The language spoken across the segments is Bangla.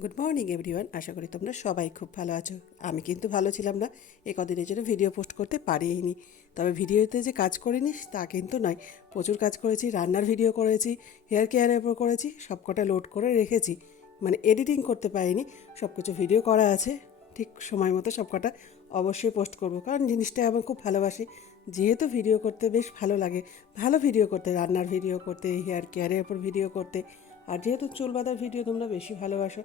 গুড মর্নিং এভরিওয়ান আশা করি তোমরা সবাই খুব ভালো আছো। আমি কিন্তু ভালো ছিলাম না। এ কদিনের জন্য ভিডিও পোস্ট করতে পারিনি। তবে ভিডিওতে যে কাজ করিনি, তা কিন্তু নয়। প্রচুর কাজ করেছি, রান্নার ভিডিও করেছি হেয়ার কেয়ারের উপর করেছি, সবকটা লোড করে রেখেছি। মানে এডিটিং করতে পারিনি। সব কিছু ভিডিও করা আছে। ঠিক সময় মতো সবকটা অবশ্যই পোস্ট করব। কারণ জিনিসটা আমার খুব ভালোবাসি। যেহেতু ভিডিও করতে বেশ ভালো লাগে। ভালো ভিডিও করতে, রান্নার ভিডিও করতে হেয়ার কেয়ারের ওপর ভিডিও করতে। আর যেহেতু চুল বাঁধার ভিডিও তোমরা বেশি ভালোবাসো,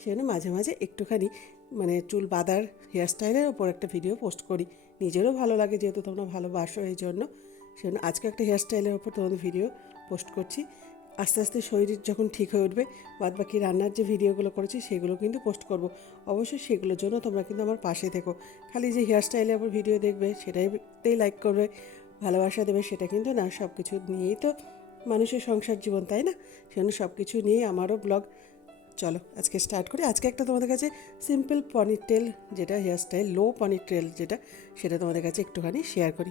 সেজন্য মাঝে মাঝে একটুখানি মানে চুল বাঁধার হেয়ারস্টাইলের ওপর একটা ভিডিও পোস্ট করি। নিজেরও ভালো লাগে যেহেতু তোমরা ভালোবাসো এই জন্য। সেজন্য আজকে একটা হেয়ারস্টাইলের ওপর তোমাদের ভিডিও পোস্ট করছি। আস্তে আস্তে শরীর যখন ঠিক হয়ে উঠবে বাদ বাকি রান্নার যে ভিডিওগুলো করেছি, সেগুলো কিন্তু পোস্ট করব। অবশ্যই সেগুলোর জন্য তোমরা কিন্তু আমার পাশে থেকো। খালি যে হেয়ারস্টাইলের ওপর ভিডিও দেখবে সেটাইতেই লাইক করবে, ভালোবাসা দেবে, সেটা কিন্তু না সব কিছু নিয়েই তো মানুষের সংসার জীবন, তাই না? সেজন্য সব কিছু নিয়ে আমারও ব্লগ চলো, আজকে স্টার্ট করি। আজকে একটা তোমাদের কাছে সিম্পল পনির টেল যেটা hairstyle low ponytail যেটা, সেটা তোমাদের কাছে একটুখানি শেয়ার করি।